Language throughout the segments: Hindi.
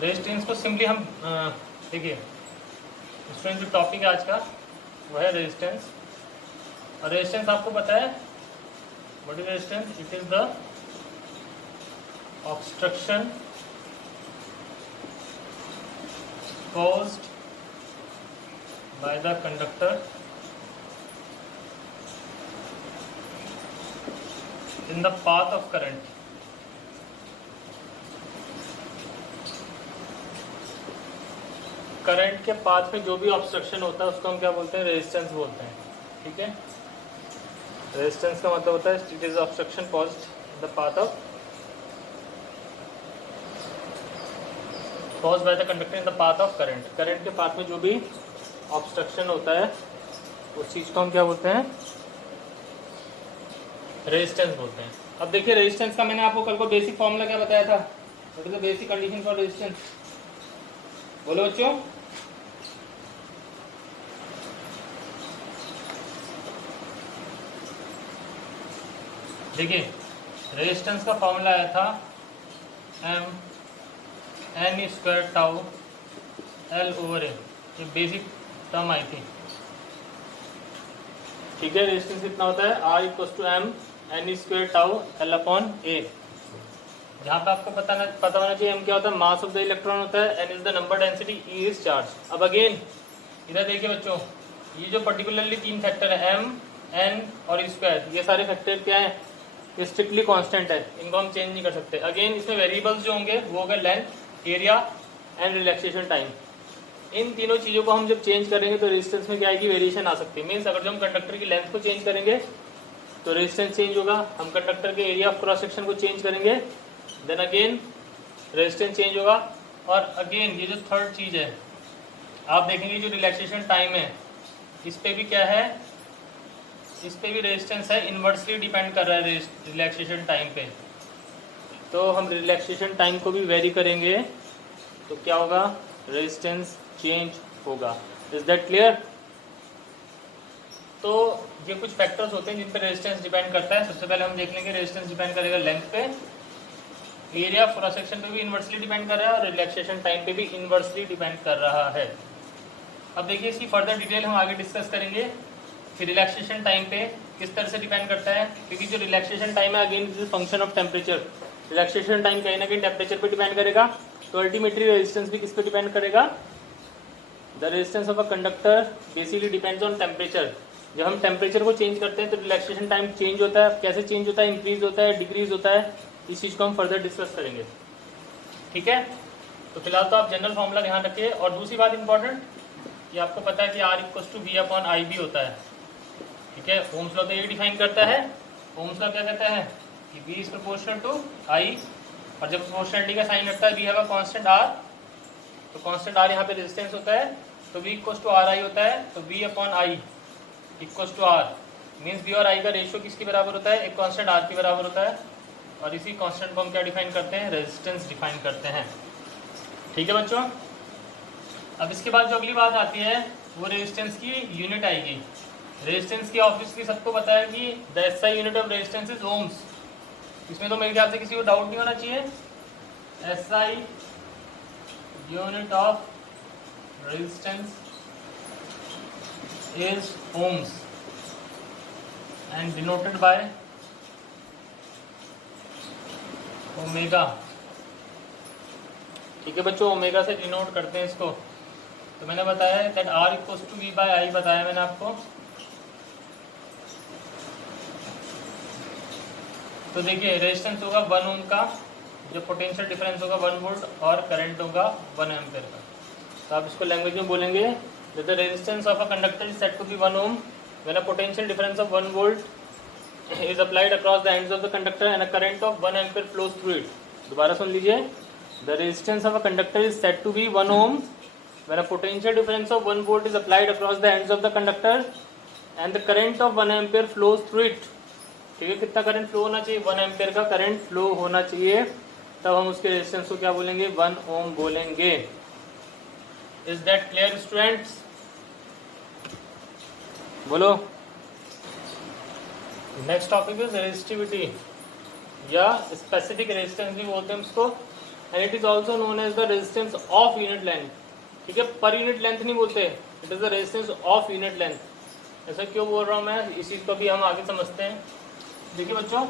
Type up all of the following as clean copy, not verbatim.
रेजिस्टेंस को सिंपली हम देखिए स्टूडेंट, जो टॉपिक है आज का वह है रेजिस्टेंस। और रेजिस्टेंस आपको पता है what is resistance? It is the obstruction caused by the conductor in the path of current। Current के पाथ में जो भी ऑब्स्ट्रक्शन होता है उसको हम क्या बोलते हैं? रेजिस्टेंस बोलते हैं। ठीक है, रेजिस्टेंस का मतलब होता है it is obstruction caused in the path of caused by the conductor in the path of current. Current के पाथ में जो भी ऑब्स्ट्रक्शन होता है उस चीज को हम क्या बोलते हैं? रेजिस्टेंस बोलते हैं। अब देखिए रेजिस्टेंस का मैंने आपको कल को बेसिक फॉर्मूला क्या बताया था? What is the basic condition for resistance? बोलो बच्चों। देखिए रेजिस्टेंस का फॉर्मूला आया था M N square tau L over A. ये बेसिक टर्म आई थी। ठीक है, रेजिस्टेंस कितना होता है? R equal to M N square tau L upon A. जहाँ पे आपको पता होना चाहिए एम क्या होता है? मास ऑफ द इलेक्ट्रॉन होता है, N is the number density, E is charge. अब अगेन इधर देखिए बच्चों, ये जो पर्टिकुलरली तीन फैक्टर है एम एन और स्क्वायर, ये सारे फैक्टर क्या है? ये स्ट्रिक्टली कांस्टेंट है, इनको हम चेंज नहीं कर सकते। अगेन इसमें वेरिएबल्स जो होंगे वो होगा length, area and relaxation time. इन तीनों चीज़ों को हम जब चेंज करेंगे तो रेजिस्टेंस में क्या आएगी? वेरिएशन आ सकती है। मीन्स अगर जो हम कंडक्टर की लेंथ को चेंज करेंगे तो रेजिस्टेंस चेंज होगा। हम कंडक्टर के एरिया ऑफ क्रॉस सेक्शन को चेंज करेंगे देन अगेन रेजिस्टेंस चेंज होगा। और अगेन ये जो थर्ड चीज़ है आप देखेंगे जो रिलैक्सेशन टाइम है इस पे भी क्या है? इस पे भी रेजिस्टेंस है, इन्वर्सली डिपेंड कर रहा है रिलैक्सेशन टाइम पे। तो हम रिलैक्सेशन टाइम को भी वेरी करेंगे तो क्या होगा? रेजिस्टेंस चेंज होगा। Is that clear? तो ये कुछ फैक्टर्स होते हैं जिन पर रेजिस्टेंस डिपेंड करता है। सबसे पहले हम देख लेंगे रेजिस्टेंस डिपेंड करेगा लेंथ पे, एरिया ऑफ क्रॉस सेक्शन पे भी इन्वर्सली डिपेंड कर रहा है और रिलैक्सेशन टाइम पे भी इन्वर्सली डिपेंड कर रहा है। अब देखिए इसकी फर्दर डिटेल हम आगे डिस्कस करेंगे। फिर रिलैक्सेशन टाइम पे किस तरह से डिपेंड करता है, क्योंकि जो रिलैक्सेशन टाइम है again is function of temperature. Relaxation time कहीं ना कहीं टेम्परेचर पे डिपेंड करेगा, तो अल्टीमेटली रेजिस्टेंस भी किस पे डिपेंड करेगा? The resistance of a conductor basically depends on temperature. जब हम टेम्परेचर को चेंज करते हैं तो रिलैक्सेशन टाइम चेंज होता है। कैसे चेंज होता है? इंक्रीज होता है, डिक्रीज होता है। इस चीज़ को हम फर्दर डिस्कस करेंगे। ठीक है, तो फिलहाल तो आप जनरल फॉर्मूला ध्यान रखिए। और दूसरी बात इंपॉर्टेंट कि आपको पता है कि R equal to V upon I भी होता है। ठीक है, ओम्स लॉ तो ये डिफाइन करता है। ओम्स लॉ क्या कहता है कि V is proportional to I, और जब प्रोपोर्शनलिटी का साइन लगता है we have a constant R, तो कांस्टेंट R यहाँ पे रेजिस्टेंस होता है, तो V इक्वल टू RI होता है। तो V upon I equal to R means V और I का रेशियो किसके बराबर होता है? एक कांस्टेंट R के बराबर होता है। और इसी कांस्टेंट को हम क्या डिफाइन करते हैं? रेजिस्टेंस डिफाइन करते हैं। ठीक है बच्चों, अब इसके बाद जो अगली बात आती है वो रेजिस्टेंस की यूनिट आएगी। रेजिस्टेंस की ऑब्वियसली सबको पता है कि the SI unit of resistance is ohms. इसमें तो मेरे ख्याल से किसी को डाउट नहीं होना चाहिए। SI unit of resistance is ohms and denoted by omega. ठीक है बच्चों, ओमेगा से डिनोट करते हैं इसको। तो मैंने बताया that R equals to V by I बताया मैंने आपको। तो देखिए रेजिस्टेंस होगा 1 ओम का, जो पोटेंशियल डिफरेंस होगा 1 वोल्ट, और करंट होगा 1 एम्पीयर का। तो आप इसको लैंग्वेज में बोलेंगे that the resistance of a conductor is said to be 1 ohm when a potential difference of 1 volt is applied across the ends of the conductor and a current of 1 ampere flows through it. दोबारा सुन लीजिए, the resistance of a conductor is said to be 1 ohm when a potential difference of 1 volt is applied across the ends of the conductor and the current of 1 ampere flows through it। ठीक है, कितना करंट फ्लो होना चाहिए? 1 एम्पीयर का करंट फ्लो होना चाहिए, तब हम उसके रेजिस्टेंस को क्या बोलेंगे? 1 ओम बोलेंगे। Is that clear students? बोलो। नेक्स्ट टॉपिक इज रेजिस्टिविटी या स्पेसिफिक रेजिस्टेंस भी बोलते हैं उसको। And it is also known as the resistance of unit length. ठीक है, पर यूनिट लेंथ नहीं बोलते, it is the resistance of unit length. ऐसा क्यों बोल रहा हूँ मैं, इस चीज़ को भी हम आगे समझते हैं। देखिए बच्चों,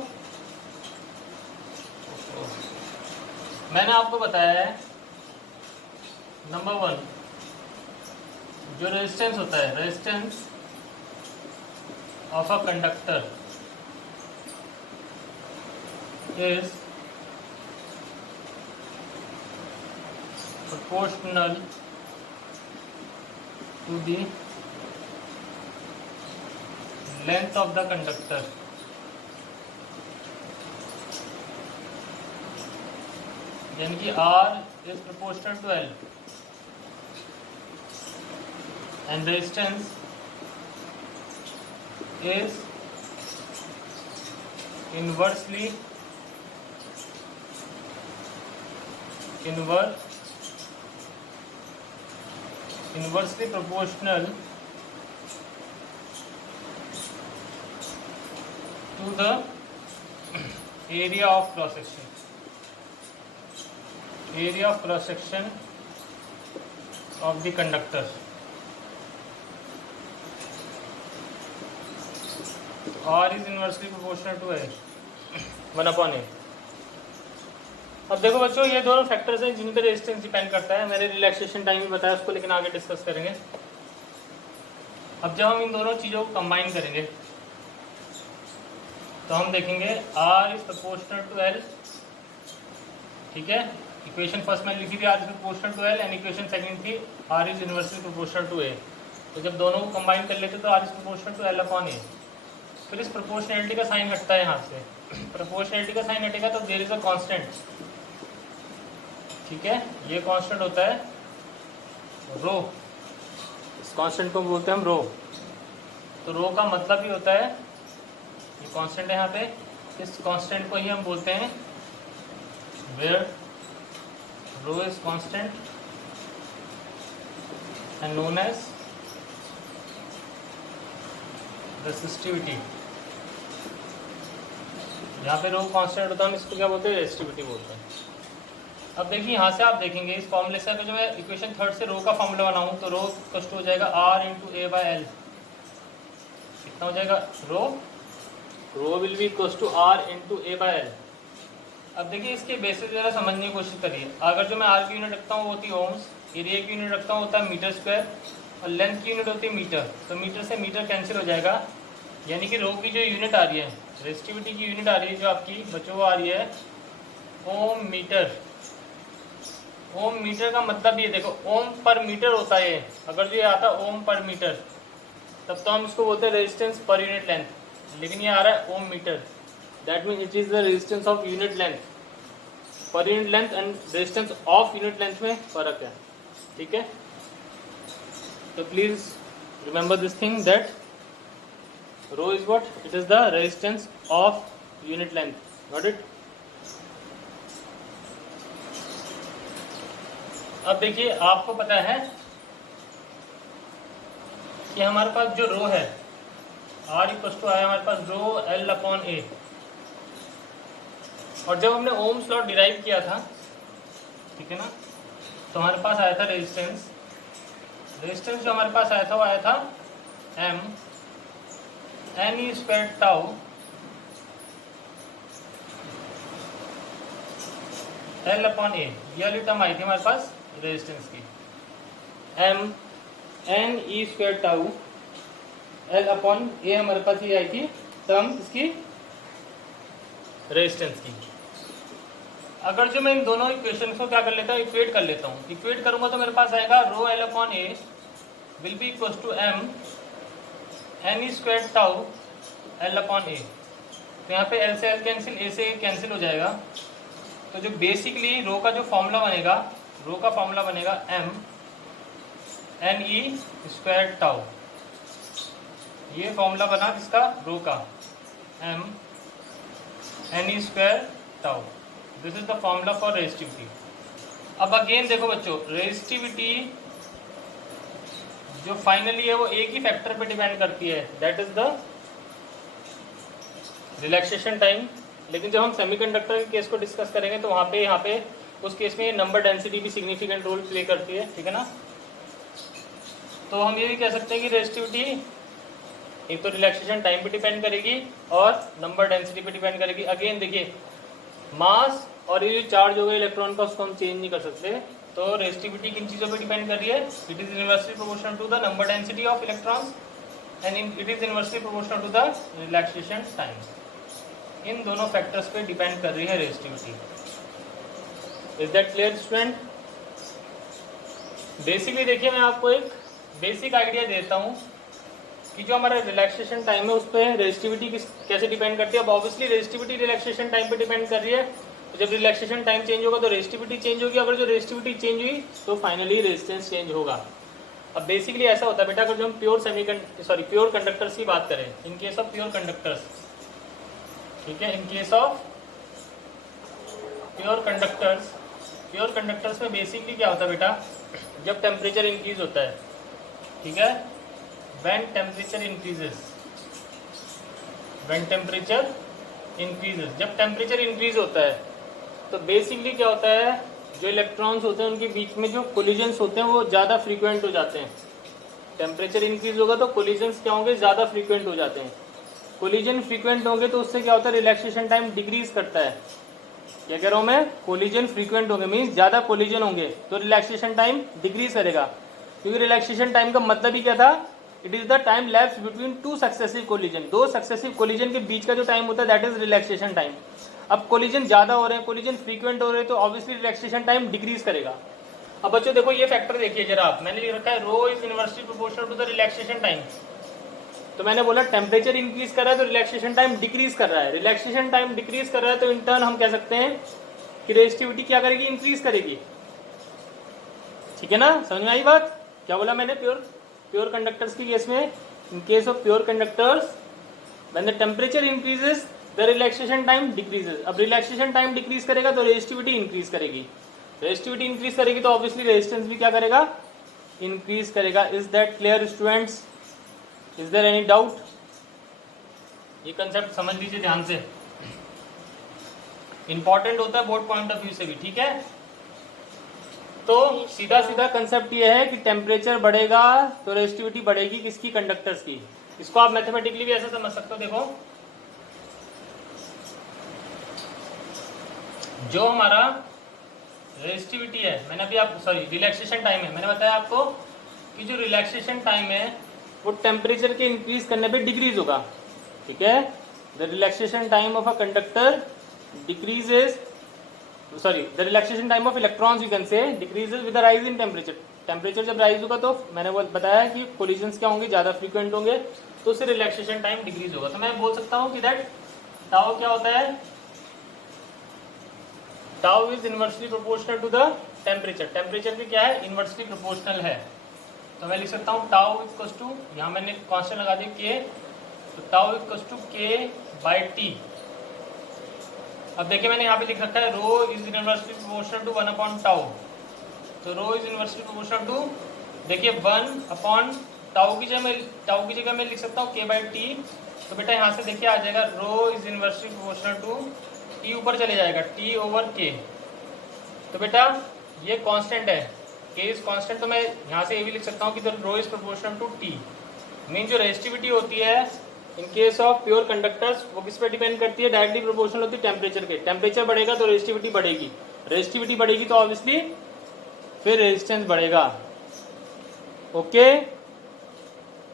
मैंने आपको बताया है नंबर 1 जो रेजिस्टेंस होता है, resistance of a conductor is proportional to the length of the conductor। यानी कि R is proportional to L and resistance is inversely proportional to the area of cross section, of the conductor। R is inversely proportional to A, 1/A। अब देखो बच्चों, ये दोनों फैक्टर्स हैं जिन पर रेजिस्टेंस डिपेंड करता है। मैंने रिलैक्सेशन टाइम भी बताया उसको, लेकिन आगे डिस्कस करेंगे। अब जब हम इन दोनों चीज़ों को कंबाइन करेंगे तो हम देखेंगे R is proportional to L। ठीक है, इक्वेशन फर्स्ट में लिखी थी R is proportional to L and equation second थी R is inversely proportional to A। तो जब दोनों को कंबाइन कर लेते तो R is proportional to L/A। फिर इस प्रोपोर्शनैलिटी का साइन हटता है यहाँ से, प्रोपोर्शनैलिटी का साइन हटेगा तो देयर इज अ कांस्टेंट। ठीक है, ये कांस्टेंट होता है रो, इस कांस्टेंट को बोलते हैं हम रो। तो रो का मतलब ही होता है, ये कांस्टेंट है यहाँ पे, इस कांस्टेंट को ही हम बोलते हैं where rho is constant and known as resistivity. यहाँ पे रो कांस्टेंट होता है, हम इसको क्या बोलते हैं, रेसिस्टिविटी बोलते हैं। अब देखिए यहाँ से आप देखेंगे इस फॉर्मूले से, अगर जो मैं इक्वेशन थर्ड से रो का फॉर्मूला बनाऊँ तो रो कस्ट हो जाएगा R इंटू A/L। कितना हो जाएगा, rho will be equal to R into A/L। अब देखिए इसके बेसिस जरा समझने की कोशिश करिए। अगर जो मैं R की यूनिट रखता हूँ वो होती है ओम्स, एरिया की यूनिट रखता हूँ होता है मीटर स्क्वायर, और लेंथ की यूनिट होती है मीटर। तो मीटर से मीटर कैंसिल हो जाएगा, यानी कि रो की जो यूनिट आ रही है, रेजिस्टिविटी की यूनिट आ रही है जो आपकी बच्चों वो आ रही है ओम मीटर। ओम मीटर का मतलब ये देखो, ओम पर मीटर होता है। अगर जो ये आता है ओम पर मीटर तब तो हम इसको बोलते हैं रेजिस्टेंस पर यूनिट लेंथ, लेकिन ये आ रहा है ohm metre, that mean it is the resistance of unit length. Per unit length and resistance of unit length में फर्क है। ठीक है, तो please remember this thing that rho is what, it is the resistance of unit length. Got it. अब देखिए आपको पता है कि हमारे पास जो रो है R इक्वल टू आया हमारे पास रो L/A। और जब हमने ओम्स लॉ डिराइव किया था, ठीक है ना, तो हमारे पास आया था रेजिस्टेंस जो हमारे पास आया था वो आया था M N square tau L/A। ये वाली टर्म आई थी हमारे पास रेजिस्टेंस की, M N square tau L/A हमारे पास ये आई थी टर्म इसकी रेजिस्टेंस की। अगर जो मैं इन दोनों इक्वेशन को क्या कर लेता हूँ, इक्वेट कर लेता हूँ, इक्वेट करूंगा तो मेरे पास आएगा rho L/A will be equal to M N square tau L/A। तो यहाँ पे L से L कैंसिल, A से A कैंसिल हो जाएगा। तो जो बेसिकली रो का जो फॉर्मूला बनेगा, रो का फॉर्मूला बनेगा M N स्क्वायर टाउ। ये फॉर्मूला बना किसका, रो का, M N square tau. This is the formula for resistivity. अब अगेन देखो बच्चों, रेजिस्टिविटी जो फाइनली है वो एक ही फैक्टर पे डिपेंड करती है, that is the relaxation time. लेकिन जब हम सेमीकंडक्टर के केस को डिस्कस करेंगे तो वहाँ पे उस केस में नंबर डेंसिटी भी सिग्निफिकेंट रोल प्ले करती है, ठीक है ना। तो हम ये भी कह सकते हैं कि रेजिस्टिविटी एक तो रिलैक्सेशन टाइम पे डिपेंड करेगी और नंबर डेंसिटी पे डिपेंड करेगी। अगेन देखिए मास और ये जो चार्ज हो गया इलेक्ट्रॉन का उसको हम चेंज नहीं कर सकते, तो रेजिस्टिविटी किन चीज़ों पे डिपेंड कर रही है, it is inversely proportional to the number density of electrons and it is inversely proportional to the relaxation time. इन दोनों फैक्टर्स पे डिपेंड कर रही है resistivity. Is that clear student? Basically देखिए मैं आपको एक बेसिक आइडिया देता हूँ कि जो हमारा रिलैक्सेशन टाइम है उस पर रेजिस्टिविटी कैसे डिपेंड करती है। अब ऑब्वियसली रेजिस्टिविटी रिलैक्सेशन टाइम पे डिपेंड कर रही है, तो जब रिलैक्सेशन टाइम चेंज होगा तो रेजिस्टिविटी चेंज होगी, अगर जो रेजिस्टिविटी चेंज हुई तो फाइनली रेजिस्टेंस चेंज होगा। अब बेसिकली ऐसा होता है बेटा, अगर जो हम प्योर कंडक्टर्स की बात करें, इन केस ऑफ प्योर कंडक्टर्स, ठीक है, in case of pure conductors में बेसिकली क्या होता है बेटा, जब टेम्परेचर इंक्रीज होता है, ठीक है, when temperature increases, जब टेम्परेचर इंक्रीज होता है तो बेसिकली क्या होता है, जो इलेक्ट्रॉन्स होते हैं उनके बीच में जो कोलिजन्स होते हैं वो ज़्यादा फ्रीक्वेंट हो जाते हैं। टेम्परेचर इंक्रीज होगा तो कोलिजन्स क्या होंगे, ज़्यादा फ्रीक्वेंट हो जाते हैं। कोलिजन फ्रीक्वेंट होंगे तो उससे क्या होता है, रिलैक्सेशन टाइम डिक्रीज करता है। क्या कह रहा हूँ मैं, कोलिजन फ्रीक्वेंट होंगे मीन्स ज़्यादा कोलिजन होंगे तो रिलैक्सेशन टाइम डिक्रीज करेगा, क्योंकि रिलैक्सेशन टाइम का मतलब ही क्या था, it is the time lapse between two successive collision, दो सक्सेसिव कोलिजन के बीच का जो टाइम होता है दैट इज रिलैक्सेशन टाइम। अब कोलिजन ज्यादा हो रहे हैं, कोलिजन फ्रीक्वेंट हो रहे हैं तो ऑब्वियसली रिलैक्सेशन टाइम डिक्रीज करेगा। अब बच्चों देखो ये फैक्टर देखिए जरा आप, मैंने लिख रखा है rho is inversely proportional to the relaxation time. तो मैंने बोला टेम्परेचर इंक्रीज कर रहा है तो रिलैक्सेशन टाइम डिक्रीज कर रहा है, रिलैक्सेशन टाइम डिक्रीज कर रहा है तो इन टर्न हम कह सकते हैं कि रेजिस्टिविटी क्या करेगी, इंक्रीज करेगी। ठीक है ना, समझ में आई बात? क्या बोला मैंने, प्योर कंडक्टर्स की केस में, in case of pure conductors when the temperature increases the relaxation time decreases. अब रिलैक्सेशन टाइम डिक्रीज करेगा तो रेजिस्टिविटी इंक्रीज करेगी, रेजिस्टिविटी इंक्रीज करेगी तो ऑब्वियसली रेजिस्टेंस भी क्या करेगा, इंक्रीज करेगा। Is that clear students? Is there any doubt? ये कंसेप्ट समझ लीजिए ध्यान से, इंपॉर्टेंट होता है बोर्ड पॉइंट ऑफ व्यू से भी, ठीक है। तो सीधा सीधा कंसेप्ट ये है कि टेम्परेचर बढ़ेगा तो रेजिस्टिविटी बढ़ेगी, किसकी, कंडक्टर्स की। इसको आप मैथमेटिकली भी ऐसे समझ सकते हो। देखो जो हमारा रेजिस्टिविटी है, मैंने अभी आप रिलैक्सेशन टाइम है, मैंने बताया आपको कि जो रिलैक्सेशन टाइम है वो टेम्परेचर के इंक्रीज करने पे डिक्रीज होगा, ठीक है। The relaxation time of a conductor decreases, the relaxation time of electrons you can say decreases with the rise in temperature। Temperature जब राइज होगा तो मैंने वो बताया कि कोलिजन्स क्या होंगे, ज्यादा फ्रीक्वेंट होंगे तो उससे रिलैक्सेशन टाइम डिक्रीज होगा। तो मैं बोल सकता हूँ कि दैट टाउ क्या होता है, tau is inversely proportional to the temperature. Temperature भी क्या है, इनवर्सली प्रोपोर्शनल है। तो मैं लिख सकता हूँ टाउ इक्वल्स टू, यहाँ मैंने कांस्टेंट लगा दिया के, तो tau equals to K by T. अब देखिए मैंने यहाँ पे लिख रखा है rho is inversely proportional to 1 upon tau. तो rho is inversely proportional to, देखिए 1 अपॉन टाउ की जगह मैं लिख सकता हूँ के बाई टी। तो बेटा यहाँ से देखिए आ जाएगा rho is inversely proportional to, T ऊपर चले जाएगा, टी ओवर के। तो बेटा ये कांस्टेंट है, के इज कांस्टेंट, तो मैं यहाँ से ये भी लिख सकता हूँ कि rho is proportional to T. Mean जो रेजिस्टिविटी होती है in case of pure conductors वो किस पे डिपेंड करती है, डायरेक्टली प्रोपोर्शनल होती है टेम्परेचर के। टेम्परेचर बढ़ेगा तो रेजिस्टिविटी बढ़ेगी, रेजिस्टिविटी बढ़ेगी तो ऑब्वियसली फिर रेजिस्टेंस बढ़ेगा। ओके